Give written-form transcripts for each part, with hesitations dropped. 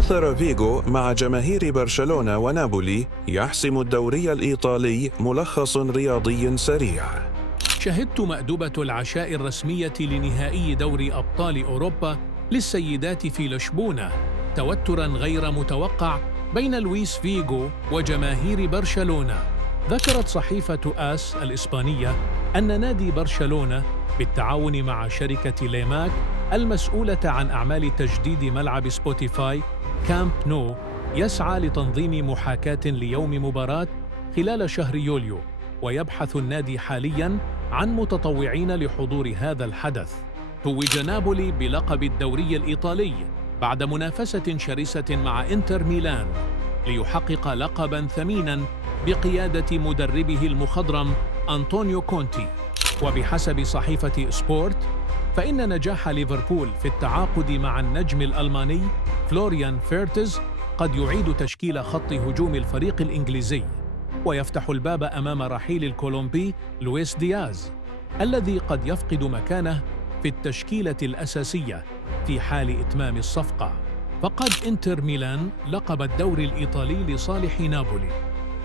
توثر فيغو مع جماهير برشلونة ونابولي يحسم الدوري الإيطالي. ملخص رياضي سريع. شهدت مأدبة العشاء الرسمية لنهائي دوري أبطال أوروبا للسيدات في لشبونة، توتراً غير متوقع بين لويس فيغو وجماهير برشلونة. ذكرت صحيفة آس الإسبانية أن نادي برشلونة بالتعاون مع شركة ليماك المسؤولة عن أعمال تجديد ملعب سبوتيفاي كامب نو يسعى لتنظيم محاكاة ليوم مباراة خلال شهر يوليو، ويبحث النادي حالياً عن متطوعين لحضور هذا الحدث. توج نابولي بلقب الدوري الإيطالي بعد منافسة شرسة مع إنتر ميلان ليحقق لقباً ثميناً بقيادة مدربه المخضرم أنطونيو كونتي. وبحسب صحيفة سبورت، فإن نجاح ليفربول في التعاقد مع النجم الألماني فلوريان فيرتز قد يعيد تشكيل خط هجوم الفريق الإنجليزي، ويفتح الباب أمام رحيل الكولومبي لويس دياز الذي قد يفقد مكانه في التشكيلة الأساسية في حال إتمام الصفقة. فقد إنتر ميلان لقب الدوري الإيطالي لصالح نابولي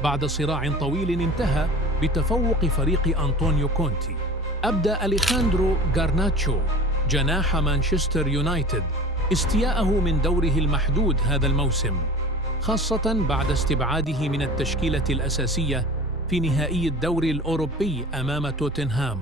بعد صراع طويل انتهى بتفوق فريق أنطونيو كونتي. أبدى أليخاندرو غارناتشو جناح مانشستر يونايتد استياءه من دوره المحدود هذا الموسم، خاصة بعد استبعاده من التشكيلة الأساسية في نهائي الدوري الأوروبي أمام توتنهام.